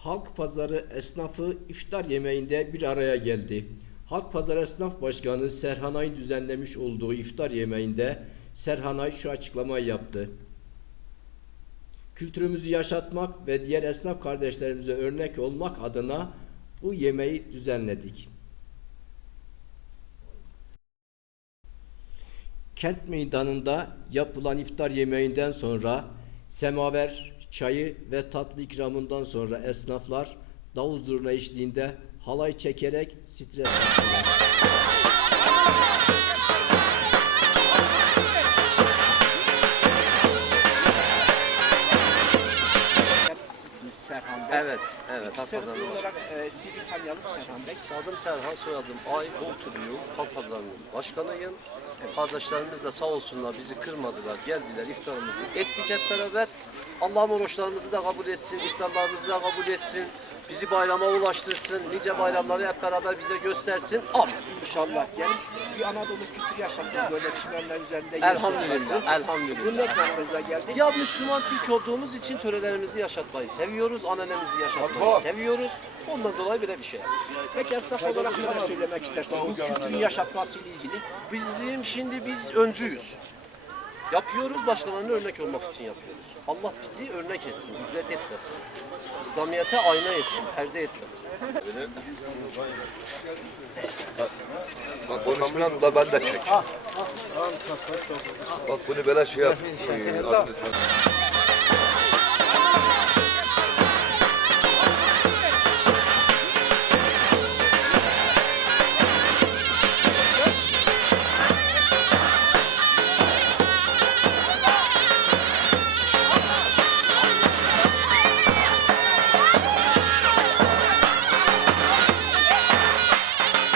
Halk Pazarı esnafı iftar yemeğinde bir araya geldi. Halk Pazarı Esnaf Başkanı Serhanay düzenlemiş olduğu iftar yemeğinde Serhanay şu açıklamayı yaptı. Kültürümüzü yaşatmak ve diğer esnaf kardeşlerimize örnek olmak adına bu yemeği düzenledik. Kent meydanında yapılan iftar yemeğinden sonra semaver, çayı ve tatlı ikramından sonra esnaflar davul zurna eşliğinde halay çekerek stres. Evet, evet. Sırrı olarak e, tanıyalım Serhan Bey. Adım Serhan, soyadım Ay, Boltuluyor. Halk pazarının başkanıyım. Kardeşlerimiz de sağ olsunlar bizi kırmadılar, geldiler iftarımızı ettik hep beraber. Allah'ım oruçlarımızı da kabul etsin, iftarlarımızı da kabul etsin. Bizi bayrama ulaştırsın, nice bayramları hep beraber bize göstersin. Amin. İnşallah. Yani bir Anadolu kültürü yaşamda böyle çimenler üzerinde. Elhamdülillah, Bu elhamdülillah. ne aklınıza geldi? Ya Müslüman Türk olduğumuz için törelerimizi yaşatmayı seviyoruz, annemizi yaşatmayı seviyoruz. Ondan dolayı böyle bir şey. Peki esnaf olarak neler söylemek istersiniz? Bu kültürü yaşatmasıyla ilgili. Bizim şimdi biz öncüyüz. Yapıyoruz, başkalarına örnek olmak için yapıyoruz. Allah bizi örnek etsin, ibret etmesin. İslamiyete ayna etsin, perde etmesin. Bak konuşmayan da ben de çek. Bak bunu böyle şey yap. Ee, adını sen-